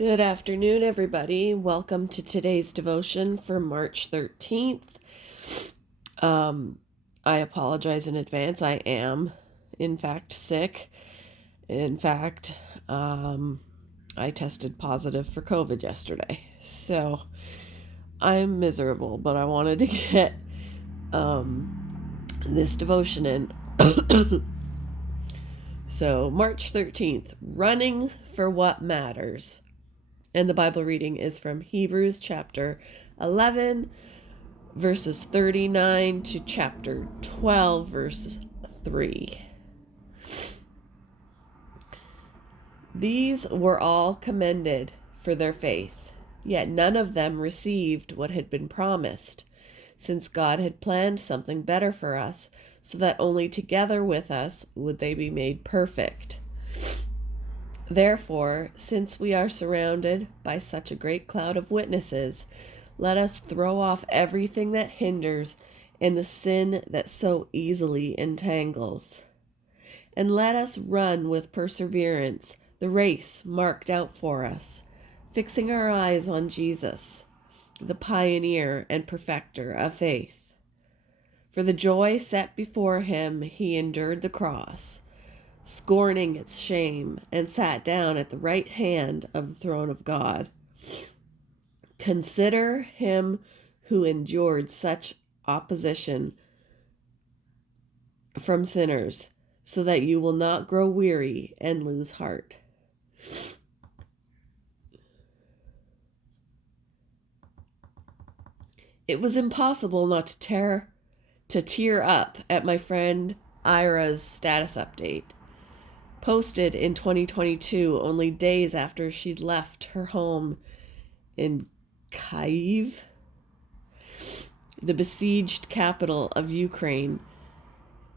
Good afternoon, everybody. Welcome to today's devotion for March 13th. I apologize in advance. I am, in fact, sick. In fact, I tested positive for COVID yesterday. So I'm miserable, but I wanted to get this devotion in. So, March 13th, running for what matters. And the Bible reading is from Hebrews chapter 11, verses 39 to chapter 12, verse 3. These were all commended for their faith, yet none of them received what had been promised, since God had planned something better for us, so that only together with us would they be made perfect. Therefore, since we are surrounded by such a great cloud of witnesses, let us throw off everything that hinders and the sin that so easily entangles. And let us run with perseverance the race marked out for us, fixing our eyes on Jesus, the pioneer and perfecter of faith. For the joy set before him, he endured the cross, scorning its shame, and sat down at the right hand of the throne of God. Consider him who endured such opposition from sinners, so that you will not grow weary and lose heart. It was impossible not to tear up at my friend Ira's status update, posted in 2022, only days after she'd left her home in Kyiv, the besieged capital of Ukraine.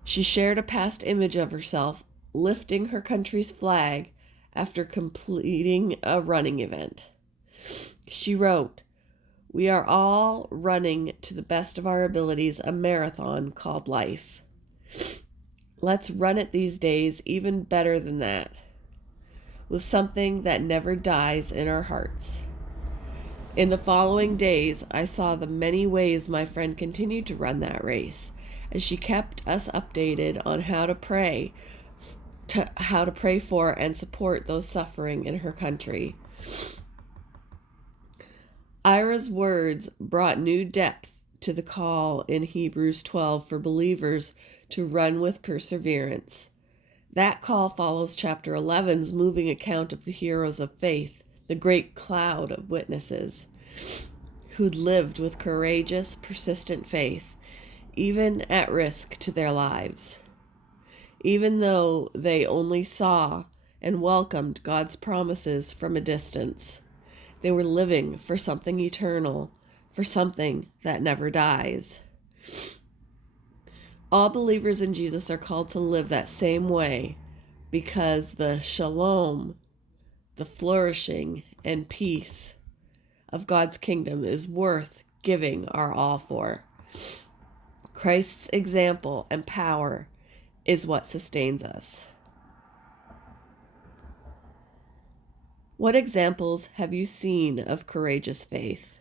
She shared a past image of herself lifting her country's flag after completing a running event. She wrote, "We are all running to the best of our abilities a marathon called life. Let's run it these days even better than that, with something that never dies in our hearts." In the following days, I saw the many ways my friend continued to run that race, as she kept us updated on how to pray for and support those suffering in her country. Ira's words brought new depth to the call in Hebrews 12 for believers to run with perseverance. That call follows chapter 11's moving account of the heroes of faith, the great cloud of witnesses, who'd lived with courageous, persistent faith, even at risk to their lives. Even though they only saw and welcomed God's promises from a distance, they were living for something eternal, for something that never dies. All believers in Jesus are called to live that same way, because the shalom, the flourishing and peace of God's kingdom is worth giving our all for. Christ's example and power is what sustains us. What examples have you seen of courageous faith?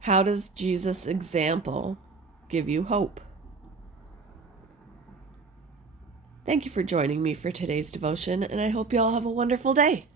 How does Jesus' example give you hope? Thank you for joining me for today's devotion, and I hope you all have a wonderful day.